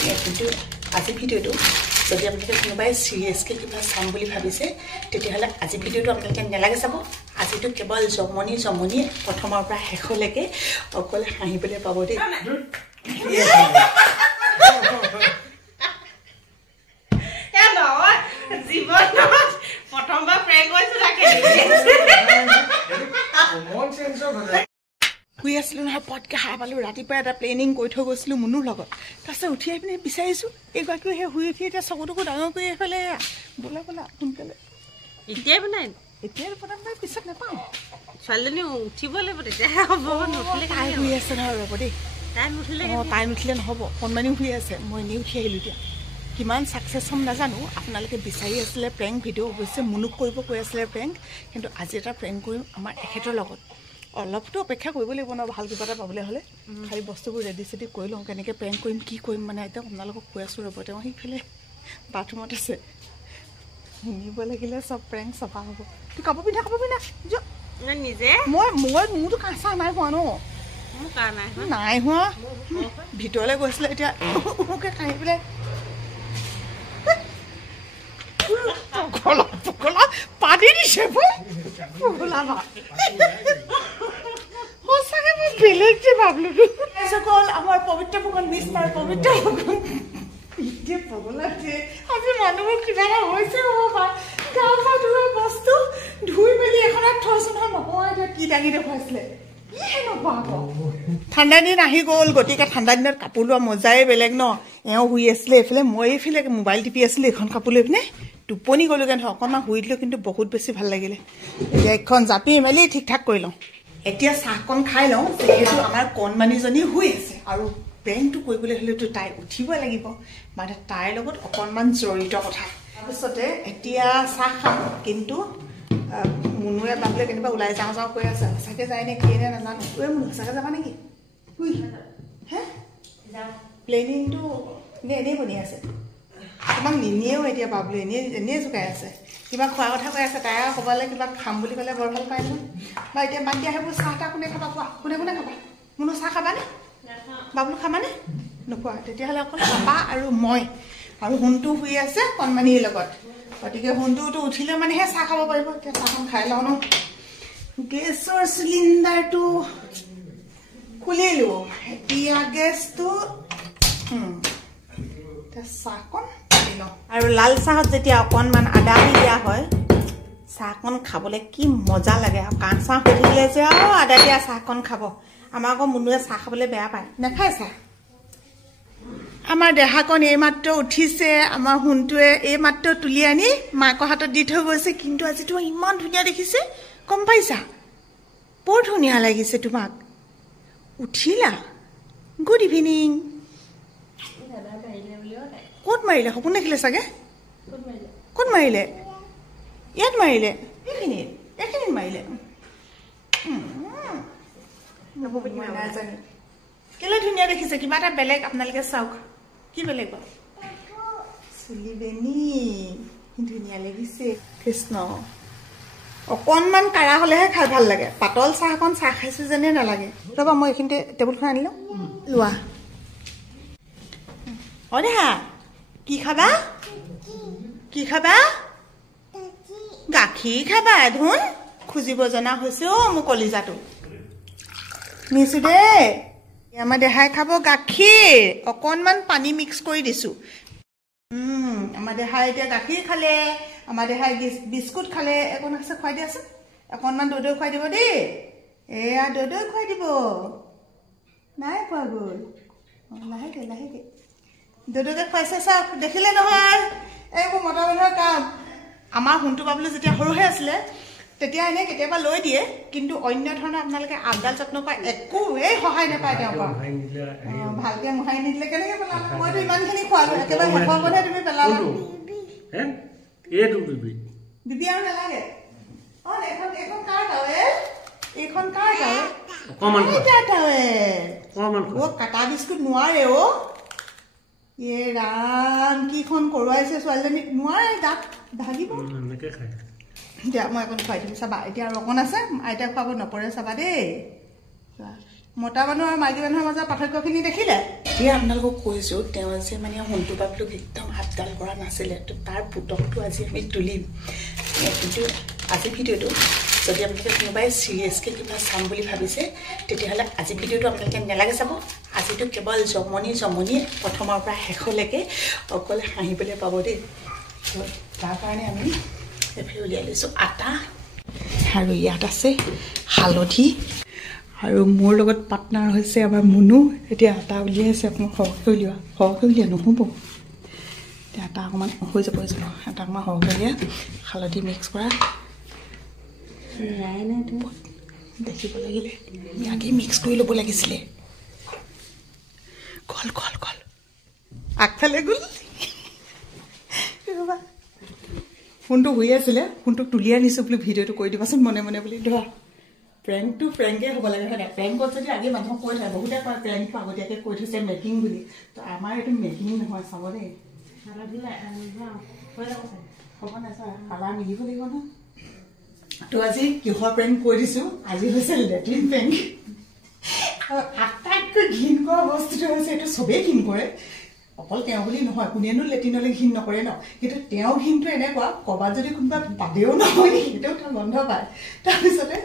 কিন্তু আজি ভিডিঅ'টো যদি আপোনালোকে কোনোবাই চিৰিয়াছকৈ কিবা চাম বুলি ভাবিছে তেতিয়াহ'লে আজি ভিডিঅ'টো আপোনালোকে নেলাগে চাব আজিতো কেৱল জমনি প্ৰথমৰ পৰা শেষলৈকে অকল হাঁহিবলৈ পাব দেই প্ৰথমবাৰ প্ৰেংক কৰিছো তাকে শুই আছিলোঁ নহয় পটকৈ সাৰ পালোঁ ৰাতিপুৱা এটা প্লেনিং কৰি থৈ গৈছিলোঁ মুনুৰ লগত তাৰপিছত উঠি আহি পিনে বিচাৰিছোঁ এইগৰাকীও সেই শুই উঠি এতিয়া চকুটুকু ডাঙৰ কৰি এইফালে বোলা সোনকালে এতিয়াই বনাই এতিয়াই প্ৰথমবাৰ পিছত নাপাওঁ ছোৱালীজনী উঠিব লাগিব তেতিয়াহে হ'ব নুঠিলে তাই শুই আছে নহয় ৰ'ব দেই তাই নুঠিলে নহ'ব অকণমানিও শুই আছে মই এনেই উঠি আহিলোঁ এতিয়া কিমান ছাকচেছ হ'ম নাজানো আপোনালোকে বিচাৰি আছিলে প্ৰেংক ভিডিঅ' অৱশ্যে মুনুক কৰিব কৈ আছিলে প্ৰেংক কিন্তু আজি এটা প্ৰেংক কৰিম আমাৰ এখেতৰ লগত অলপতো অপেক্ষা কৰিব লাগিব ন ভাল কিবা এটা পাবলৈ হ'লে খালি বস্তুবোৰ ৰেডি চেডি কৰি লওঁ কেনেকৈ প্ৰেংক কৰিম কি কৰিম মানে এতিয়া আপোনালোকক কৈ আছোঁ ৰ'ব তেওঁ সেইফালে বাথৰুমত আছে শুনিব লাগিলে চব প্ৰেংক চফা হ'ব তোৰ কাপোৰ পিন্ধা নিজে মোৰতো কাঁহ চাহ নাই হোৱা ন নাই হোৱা ভিতৰলৈ গৈছিলে এতিয়া কাঁহি পেলাই পানী দিছে সঁচাকে মই বেলেগ যে ভাবলো গ'ল আমাৰ পবিত্ৰ ফুকন মিছ পাৰ পবিত্ৰ ফুকন এতিয়া পগলা যে আজি মানুহবোৰ কিবা এটা হৈছে হ'ব পাৰে গা পা ধোৱা বস্তু ধুই মেলি এখনত থৈছো নহয় নহয় এতিয়া কি দাঙি দেখুৱাইছিলে ঠাণ্ডা দিন আহি গ'ল গতিকে ঠাণ্ডা দিনত কাপোৰ লোৱা মজাই বেলেগ ন এওঁ শুই আছিলে এইফালে মই এইফালে মোবাইল টিপি আছিলোঁ এইখন কাপোৰ লৈ পিনে টোপনি গ'লোগৈ নহয় অকণমান শুই দিলোঁ কিন্তু বহুত বেছি ভাল লাগিলে এতিয়া এইখন জাপি মেলি ঠিক ঠাক কৰি লওঁ এতিয়া চাহকণ খাই লওঁ যিহেতু আমাৰ কণমানিজনী শুই আছে আৰু প্ৰেংকটো কৰিবলৈ হ'লেতো তাই উঠিবই লাগিব মানে তাইৰ লগত অকণমান জড়িত কথা তাৰপিছতে এতিয়া চাহ খাম কিন্তু মুনুৱে বাবুলে কেতিয়াবা ওলাই যাওঁ কৈ আছে সঁচাকৈ যায় নে কিয়ে নে নাজানো ঐ মুনু সঁচাকৈ যাবা নেকি শুই হে প্লেনিংটো এনেই বনি আছে তোমাক নিনিয়েও এতিয়া বাবুলে এনেই জোকাই আছে কিবা খোৱা কথা কৈ আছে তাই আৰু ক'বলৈ কিবা খাম বুলি ক'লে বৰ ভাল পায় নহয় বা এতিয়া বাদ দিয়া সেইবোৰ চাহ তাহ কোনে খাবা কোৱা কোনে খাবা মুনু চাহ খাবানে বাবুলো খাবানে নোখোৱা তেতিয়াহ'লে অকল পাপা আৰু মই আৰু সোণটো শুই আছে কণমানিৰ লগত গতিকে সোণটোতো উঠিলে মানেহে চাহ খাব পাৰিব এতিয়া চাহখন খাই লওঁ ন গেছৰ চিলিণ্ডাৰটো খুলিলোঁ এতিয়া গেছটো চাহকণ খাই লওঁ আৰু লাল চাহত যেতিয়া অকণমান আদা দি দিয়া হয় চাহকণ খাবলৈ কি মজা লাগে আৰু কাঁহ চাহ হৈ থাকিলে যে আৰু আদা দিয়া চাহকণ খাব আমাৰ আকৌ মুনুৱে চাহ খাবলৈ বেয়া পায় নাখায় চাহ আমাৰ দেহাকণ এইমাত্ৰ উঠিছে আমাৰ সোণটোৱে এইমাত্ৰ তুলি আনি মাকৰ হাতত দি থৈ গৈছে কিন্তু আজি তোমাক ইমান ধুনীয়া দেখিছে গম পাইছা বৰ ধুনীয়া লাগিছে তোমাক উঠিলা গুড ইভিনিং ক'ত মাৰিলে সপোন দেখিলে চাগে ক'ত মাৰিলে ইয়াত মাৰিলে এইখিনিত মাৰিলে নাজানি কেলে ধুনীয়া দেখিছে কিবা এটা বেলেগ আপোনালোকে চাওক কি বেলেগ বাৰু চুলি বেনি ধুনীয়া লাগিছে কৃষ্ণ অকণমান কাঢ়া হ'লেহে খাই ভাল লাগে পাতল চাহ অকণ চাহ খাইছোঁ যেনে নালাগে ৰ'বা মই এইখিনিতে টেবুলখন আনি লওঁ লোৱা অঁ দেহা কি খাবা গাখীৰ খাবা ধুন খুজিব জনা হৈছে অ' মোৰ কলিজাটো নিছোঁ দেই আমাৰ দেহাই খাব গাখীৰ অকণমান পানী মিক্স কৰি দিছোঁ আমাৰ দেহাই এতিয়া গাখীৰ খালে আমাৰ দেহাই বিস্কুট খালে একণ আছে খুৱাই দিয়াচোন অকণমান দৈ খুৱাই দিব দেই এয়া দৈ খুৱাই দিব নাই খোৱা গ'ল লাহেকৈ দৈকে খুৱাইছে চাওক দেখিলে নহয় এইবোৰ মতা মানুহৰ কাম আমাৰ সোণটো পাবলৈ যেতিয়া সৰু হৈ আছিলে তেতিয়া এনেই কেতিয়াবা লৈ দিয়ে কিন্তু অন্য ধৰণৰ আপোনালোকে আপডাল যত্ন কৰা একোৱেই সহায় নাপায় তেওঁৰ পৰা ভালকৈ মোহাৰি নিদিলে কেনেকৈ পেলালা মইতো ইমানখিনি খোৱালোঁ একেবাৰে শেষৰ পথে তুমি পেলালা বিবি আৰু নালাগে অঁ এইখন কাৰ টাৱেল কাটা বিস্কুট নোৱাৰে অ' এই ৰাম কিখন কৰোৱাইছে ছোৱালীজনীক নোৱাৰে দাঁত ভাগিব এতিয়া মই অকণ খুৱাই দিম চাবা এতিয়া আৰু অকণ আছে আইতাক খুৱাব নপৰে চাবা দেই মতা মানুহ আৰু মাইকী মানুহৰ মাজৰ পাৰ্থক্যখিনি দেখিলে এতিয়া আপোনালোকক কৈছোঁ তেওঁ যে মানে সোণটো বাবলুক একদম আপডাল কৰা নাছিলে তো তাৰ পুতকটো আজি আমি তুলিম কিন্তু আজি ভিডিঅ'টো যদি আপোনালোকে কোনোবাই চিৰিয়াছকৈ কিবা চাম বুলি ভাবিছে তেতিয়াহ'লে আজি ভিডিঅ'টো আপোনালোকে নেলাগে চাব আজিতো কেৱল জমনিয়ে প্ৰথমৰ পৰা শেষলৈকে অকল হাঁহিবলৈ পাব দেই তাৰ কাৰণে আমি এইফালে উলিয়াই লৈছোঁ আটা আৰু ইয়াত আছে হালধি আৰু মোৰ লগত পাৰ্টনাৰ হৈছে আমাৰ মুনু এতিয়া আটা উলিয়াইছে আপোনাক সৰহকৈ উলিয়া নহ'ব এতিয়া আটা অকণমান হৈ যাব আটা অকণমান সৰহকৈ উলিয়া হালধি মিক্স কৰা দেখিব লাগিলে ইয়াকে মিক্স কৰি ল'ব লাগিছিলে কল আগফালে গ'ল ফোনটো হৈ আছিলে ফোনটোক তুলি আনিছোঁ বুলি ভিডিঅ'টো কৈ দিবাচোন মনে বুলি ধৰা প্ৰেংকটো প্ৰেংকে হ'ব লাগে হয় নাই প্ৰেংকত যদি আগে মানুহক কৈ থাকে বহুতে কয় প্ৰেংকটো আগতীয়াকৈ কৈ থৈছে মেকিং বুলি তো আমাৰ এইটো মেকিং নহয় চাব দেই হ'ব নাই ছাৰ কালাৰ মিলিব লাগিব ন তো আজি কিহৰ প্ৰেংক কৈ দিছোঁ আজি হৈছে লেট্ৰিন প্ৰেংক আটাইতকৈ ঘিণ কৰা বস্তুটো হৈছে এইটো চবেই ঘিণ কৰে অকল তেওঁ বুলি নহয় কোনেনো লেট্ৰিনলৈ ঘিণ নকৰে ন কিন্তু তেওঁ ঘিণটো এনেকুৱা ক'ৰবাত যদি কোনোবা বাদেও নহয় সেইটোও তেওঁ গন্ধ পায় তাৰপিছতে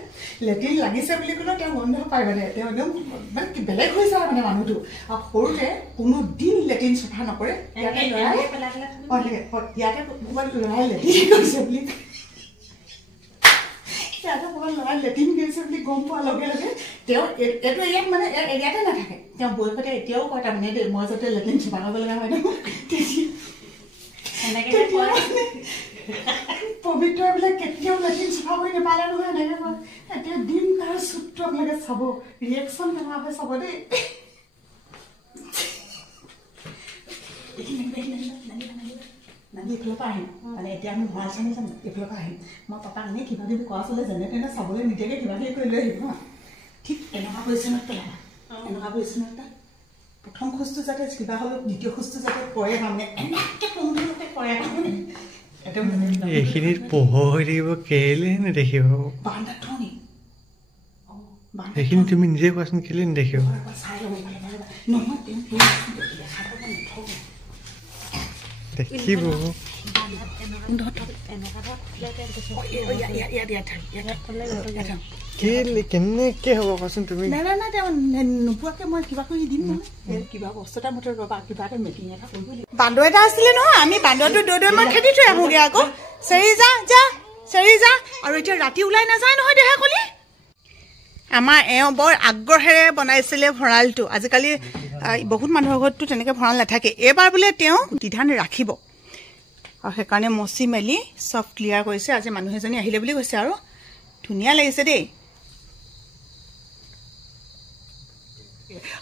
লেট্ৰিন লাগিছে বুলি ক'লেও তেওঁ গন্ধ পায় মানে তেওঁ একদম মানে বেলেগ হৈ যায় মানে মানুহটো আৰু সৰুতে কোনোদিন লেট্ৰিন চফা নকৰে ইয়াতে ক'ৰবাত ল'ৰাই লেট্ৰিন কৰিছে বুলি ল'ৰাই লেট্ৰিন কৰিছে বুলি গম পোৱাৰ লগে লগে তেওঁ এইটো ইয়াত মানে ইয়াতে নাথাকে তেওঁ বয়সতে এতিয়াও কয় তাৰমানে দেই মই যাতে লেট্ৰিন চফা কৰিব লগা হয় ন পবিত্ৰবিলাক কেতিয়াও লেট্ৰিন চফা কৰি নাপালে নহয় এনেকৈ কয় এতিয়া দিন তাৰ চুপটো আপোনালোকে চাব ৰিয়েকশ্যন কেনেকুৱা হয় চাব দেই নানি এইফালৰ পৰা আহিম মানে এতিয়া আমি ভৰাই চানি যাম এইফালৰ পৰা আহিম মই পাপাক এনেই কিবা কিবি কোৱা চলে যেনে তেনে চাবলৈ নিদিয়াকৈ কিবা কিবি কৰি লৈ আহিব হা ঠিক এনেকুৱা পজিশ্যনত পেলাবা এনেকুৱা পজিশ্যনত তাত প্ৰথম খোজটো যাতে কিবা হ'লেও দ্বিতীয় খোজটো যাতে পৰে তাৰমানে এনেকৈ কোনধৰণতে পৰে তাৰমানে এইখিনিত পোহৰ হৈ থাকিব কেলে নেদেখিব বাৰান্দাত থওঁ নি সেইখিনি তুমি নিজে কোৱাচোন কেলে নেদেখিব চাই ল'ব নহয় দেখিব কেনেকে হ'ব কোৱাচোন তুমি নাই তেওঁ নোপোৱাকৈ মই কিবা কৰি দিম নহয় কিবা বস্তু এটা মুঠতে ৰ'বা কিবা এটা মেকিং এটা কৰিব লাগিব বান্দৰ এটা আছিলে নহয় আমি বান্দৰটো দৈ মই খেদি থৈ আহোঁগৈ আকৌ চেৰি যা আৰু এতিয়া ৰাতি ওলাই নাযায় নহয় দেহা কলি আমাৰ এওঁ বৰ আগ্ৰহেৰে বনাইছিলে ভঁৰালটো আজিকালি বহুত মানুহৰ ঘৰততো তেনেকৈ ভঁৰাল নাথাকে এইবাৰ বোলে তেওঁ দিধান ৰাখিব আৰু সেইকাৰণে মচি মেলি চব ক্লিয়াৰ কৰিছে আজি মানুহ এজনী আহিলে বুলি কৈছে আৰু ধুনীয়া লাগিছে দেই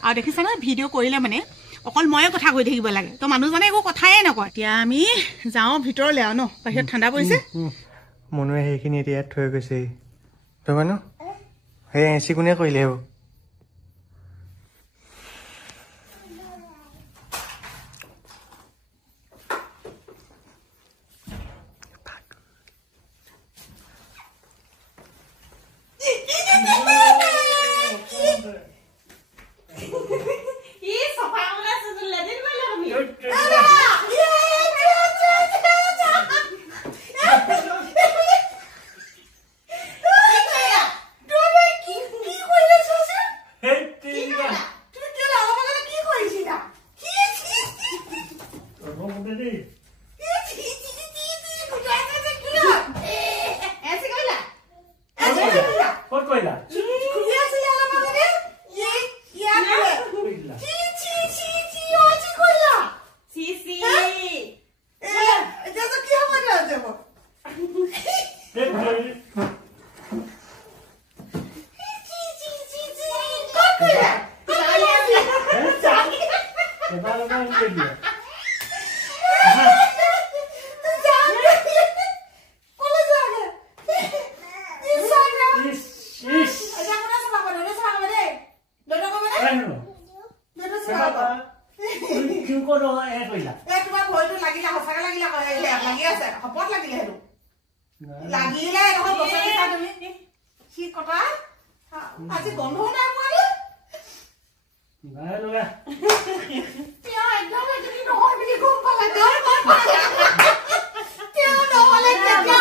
আৰু দেখিছা নহয় ভিডিঅ' কৰিলে মানে অকল ময়ে কথা কৈ থাকিব লাগে তো মানুহজনে একো কথাই নকয় এতিয়া আমি যাওঁ ভিতৰলৈ আৰু ন বাহিৰত ঠাণ্ডা পৰিছে মনুৱে সেইখিনি এতিয়া ইয়াত থৈ গৈছে তই মানুহ সেই এচি কোনে কৰিলে হ'ব আজি গন্ধ নাই পোৱা Vai, Lula. Tio, একদম এখিনি নহয় বুলি গম পালা তই গম পালা Tio নহলে কেতিয়া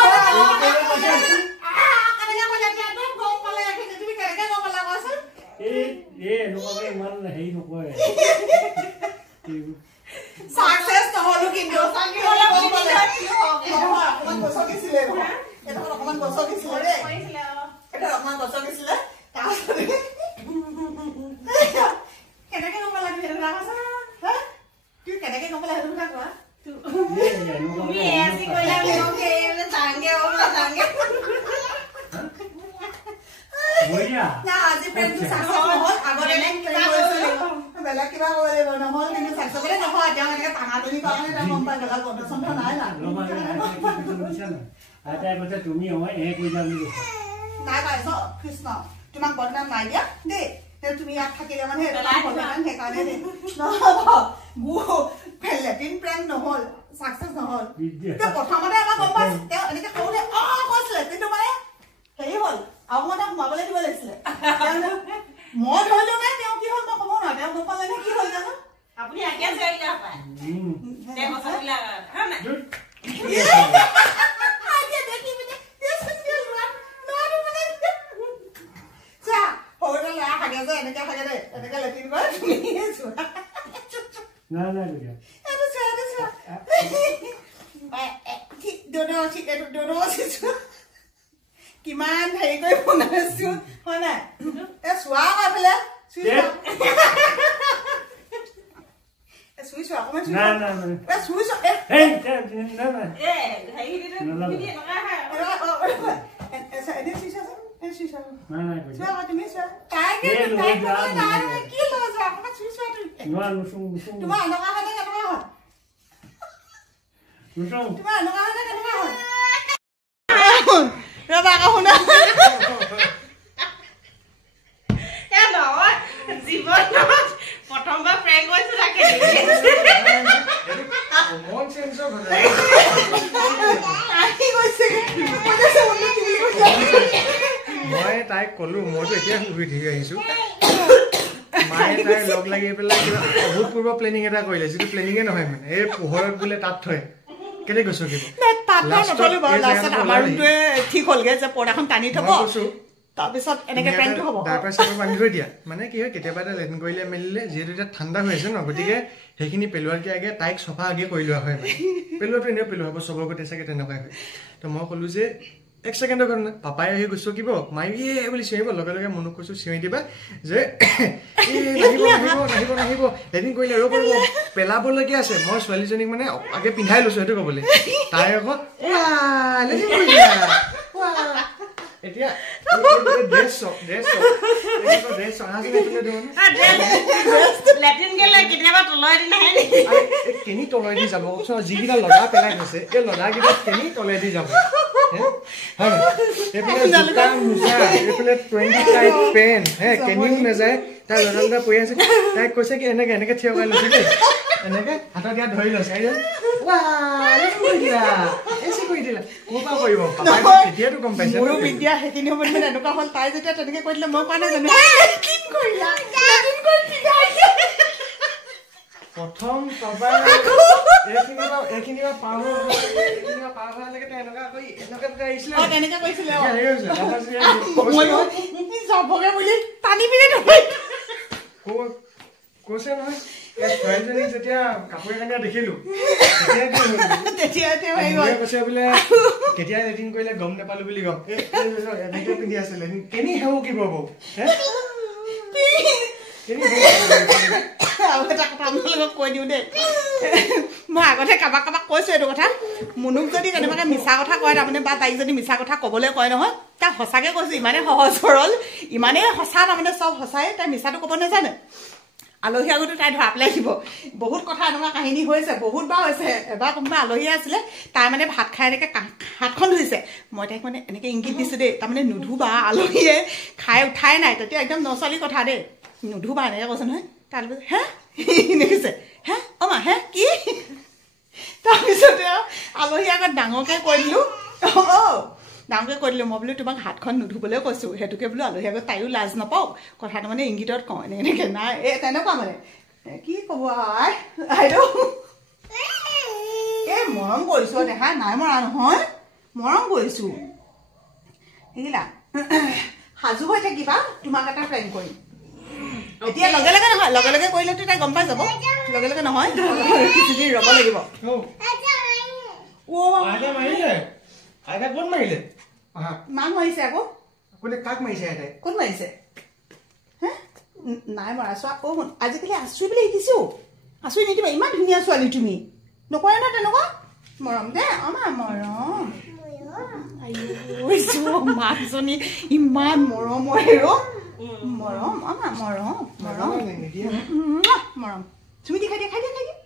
কেনেকে ক'লে তই গম পালা এখিনি তুমি কেনেকে গম পালা কোৱাচোন লোকে ইমান হেৰি নকৰে সাকসেস নহলো কিন্তু সাকি হলে গম পালা নহয় অকমান গছকিছিলে এটা অকমান গছকিছিলে ৰে এটা অকমান গছকিছিলে তাৰপিছত কেনেকে গম পালা তুমি এটা কথা হা তুই কেনেকে গম পালা সেইটো কথা কোৱা তুমি এসি কইলা লোকে এনে জাঙ্গে ওলা জাঙ্গে বইয়া না আজি প্রেম তো সাকসেস নহল আগতে প্রেম কৰিছিল বেলা কিবা কৰে নহল কিন্তু সাকসেস নহয় এতিয়া এনেকে টাঙাটনি কাৰণে এটা গম পাই গলা পদচন্দ নাই না আইতাই কৈছে তুমি হয় কইলা বুলি নাই নাই কৃষ্ণ তোমাক বদনাম নাই দিয়া দেই তুমি ইয়াত থাকিলে মানে বদনাম সেইকাৰণে দেই গু লেটিন প্ৰেম নহল সাকসেস নহল প্ৰথমতে আমাৰ গম পাইছে তেওঁ এনেকে কওঁতে কৈছিলে কিন্তু মানে হেৰি হ'ল আৰু মই তাক সোমাবলৈ দিব লাগিছিলে মই ধৰিলো নাই তেওঁ কি হ'ল মই ক'ব নোৱাৰো তেওঁ গম পালে নে কি হ'ল জানো আপুনি আগে যাইলা পায় তে কথাবিলাক হা না আগে দেখি মানে দেশে লোৱা নোৱাৰো মানে যা হ'লে লা হাগে যে এনেকে হাগে দে এনেকে লেটিন কৰে তুমি চোৱা না না বুঝা এটা চোৱা dodo কিমান হেৰি কৰি বনাইছো হয় নাই চোৱা কাপলে চুইছো অকমান না না চুইছো এই না না হেৰি দিলে তুমি এনেকা এনে চুইছো না না বুঝা চোৱা তুমি চোৱা তাই কি লজ অকমান চুইছো নোৱা নুসুং তোমাৰ এনেকা হয় কেনেকা হয় নুসুং তোমাৰ এনেকা হয় কেনেকা হয় ৰবা আকৌ শুনা নহয় জীৱনত প্ৰথমবাৰ প্ৰেংক কৰিছো তাকে মন চেঞ্জ হৈ গ'ল আহি গৈছে মই তাইক ক'লো মইতো এতিয়া শুই উঠি আহিছো মায়ে তাই লগ লাগি পেলাই কিবা অভূতপূৰ্ব প্লেনিং এটা কৰিলে যিটো প্লেনিঙে নহয় মানে এই পোহৰত বোলে তাত থয় কেনে গৈছো কিবা ঠিক হলগে যে পৰ্দাখন টানি থব তাৰপিছত এনেকে পেণ্টটো হ'ব তাৰপিছত বান্ধি থৈ দিয়া মানে কি হয় কেতিয়াবা এটা লেটিন কৰিলে মেলিলে যিহেতু এতিয়া ঠাণ্ডা হৈ আছে ন গতিকে সেইখিনি পেলোৱাতকে আগে তাইক চফা আগে কৰি লোৱা হয় পেলোৱাটো এনেও পেলোৱা হ'ব চবৰ গোটেই চাগে তেনেকুৱাই হয় তো মই ক'লো যে এক ছেকেণ্ডৰ কাৰণে পাপাই আহি গৈছো কিব মাই বুলি চিঞৰিব লগে লগে মনুক কৈছো চিঞৰি দিবা যে নাহিব লেটিন কৰিলে ৰ'ব পেলাবলগীয়া আছে মই ছোৱালীজনীক মানে আগে পিন্ধাই লৈছো সেইটো ক'বলৈ তাই আকৌ এতিয়া কেনি তলাই দি যাব যিকেইটা লদা পেলাই গৈছে এই লদাকেইটা কেনি তলাই দি যাব এইফালে জোতা মোজা এইফালে 20 টাইট পেণ্ট কেনিও নাযায় তাই লদা লদা পৰি আছে তাইক কৈছে কি এনেকে থিয় কৰাই লৈছে দেই এনেকে হাতত ইয়াত ধৰি লৈছে এনেকুৱা হ'ল তাই যেতিয়া তেনেকে কৈ দিলে মই কোৱা নাই জানো প্ৰথম এইখিনি পাৰ হোৱালৈকে এনেকুৱা কৰি এনেকুৱা আহিছিলে তেনেকে কৈছিলে কৈছে নহয় ছোৱালীজনীক যেতিয়া কাপোৰ কানি দেখিলো কৈছে বোলে কেতিয়া লেটিন কৰিলে গম নাপালো বুলি গম এনেকে পিন্ধি আছে লেটিন কেনি হেও কি পাব কৈ দিওঁ দেই মই আগতে কাৰোবাক কৈছো এইটো কথা মুনুক যদি কেনেবাকে মিছা কথা কয় তাৰমানে বা তাইক যদি মিছা কথা কবলৈ কয় নহয় তাই সঁচাকে কৈছো ইমানেই সহজ সৰল ইমানেই সঁচা তাৰমানে চব সঁচাই তাই মিছাটো ক'ব নাজানে আলহী আগতো তাই ধৰা পেলাই দিব বহুত কথা এনেকুৱা কাহিনী হৈছে বহুতবাৰ হৈছে এবাৰ কোনোবা আলহী আছিলে তাই মানে ভাত খাই এনেকৈ হাতখন ধুইছে মই তাইক মানে এনেকৈ ইংগিত দিছোঁ দেই তাৰমানে নুধুবা আলহীয়ে খাই উঠাই নাই তেতিয়া একদম নচলি কথা দেই নুধুবা এনেকৈ কৈছে নহয় তাৰ হে এনেকৈ হে অমা হে কি তাৰপিছতে আলহী আগত ডাঙৰকৈ কৈ দিলোঁ ডাঙৰকৈ কৈ দিলোঁ মই বোলো তোমাক হাতখন নুধুবলৈ কৈছোঁ সেইটোকে বোলো আলহী আগত তাইও লাজ নাপাওঁ কথাটো মানে ইংগিতত কওঁ এনেকৈ নাই এই তেনেকুৱা মানে কি ক'ব আইদেউ এই মৰম কৰিছোঁ দেখা নাই মৰা নহয় মৰম কৰিছোঁ দেখিলা সাজু হৈ থাকিবা তোমাক এটা প্ৰেম কৰিম এতিয়া লগে লগে নহয় লগে লগে কৰিলেতো তাই গম পাই যাব লগে লগে নহয় কিছুদিন ৰ'ব লাগিব আইতা মাৰিলে আইতা কোন মাৰিলে মাক মাৰিছে আকৌ কোনে কাক মাৰিছে আইতাই কোন মাৰিছে হে নাই মৰা চোৱা আজিকালি আচুৰি বুলি শিকিছোঁ আচুৰি নিদিবা ইমান ধুনীয়া ছোৱালী তুমি নকৰে ন তেনেকুৱা মৰম দে আমাৰ মৰম মাকজনী ইমান মৰমৰে মৰম আমাৰ মৰম মৰম মৰম তুমি দি খাই দিয়া খাই দিয়া খাই দিয়া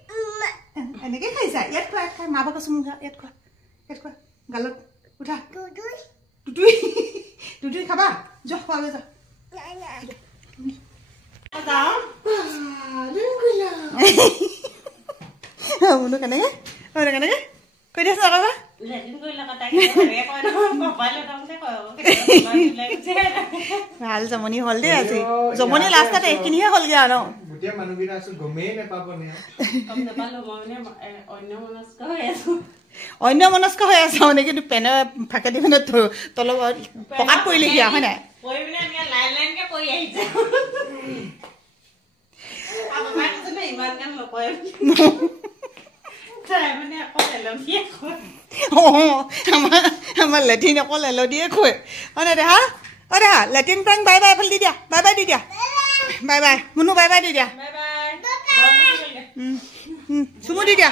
এনেকৈ খাইছা ইয়াত খোৱা ইয়াত খাই মা বাক কৈছোঁ মোক ইয়াত খোৱা গালত উঠা টুটুই খাবা যোৱা খোৱাগৈ যা মোনো কেনেকৈ কেনেকৈ কৈ দিয়াচোন আকৌ ভাল জমনি হ'ল দেই আজি জমনি লাষ্টত এইখিনিহে হ'লগে আৰু গোটেই মানুহকেইটা আছো গমেই নাপাব অন্য মনস্ক হৈ আছে মানে কিন্তু পেনে ফাকে দি মানে তলত পকাত পৰিলেহি হয় নাই আমাৰ লেট্ৰিন অকল এলডিয়ে খুৱাই হয় নাই দেহা দেহা লেট্ৰিন প্ৰাং বাই বাই এফালে দি দিয়া বাই বাই দি দিয়া bye bye Munu bye by the দিয়া চুমু দি দিয়া